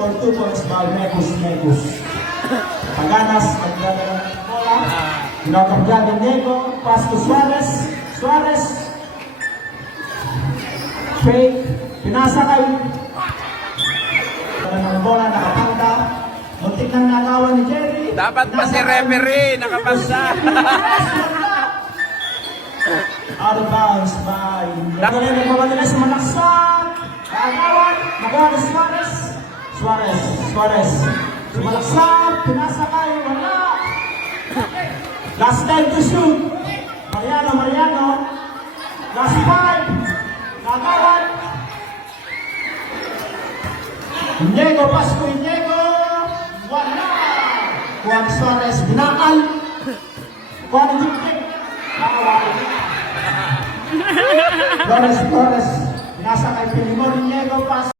for 2 points by Negus. Paganas, nagdadala ng bola. Kinakampyan ng Diego, pass to Suarez. Fake, pinasa kay. Ng bola, nakapanda. Muntik nang nagawa ni Jerry. Dapat pa si referee, nakapasa. Out of bounds by Nagawa nagpapadala sa malaksak. Nagawa ni Suarez. Sumalaksak, pinasa kayo, wala. Last time to shoot. Mariano. Last 5. Nagawan. Inigo, pass ko Inigo. Wala. Juan Suarez, binakal. Juan Jukik. Flores, pinasa kay Pilimon, Inigo, pass.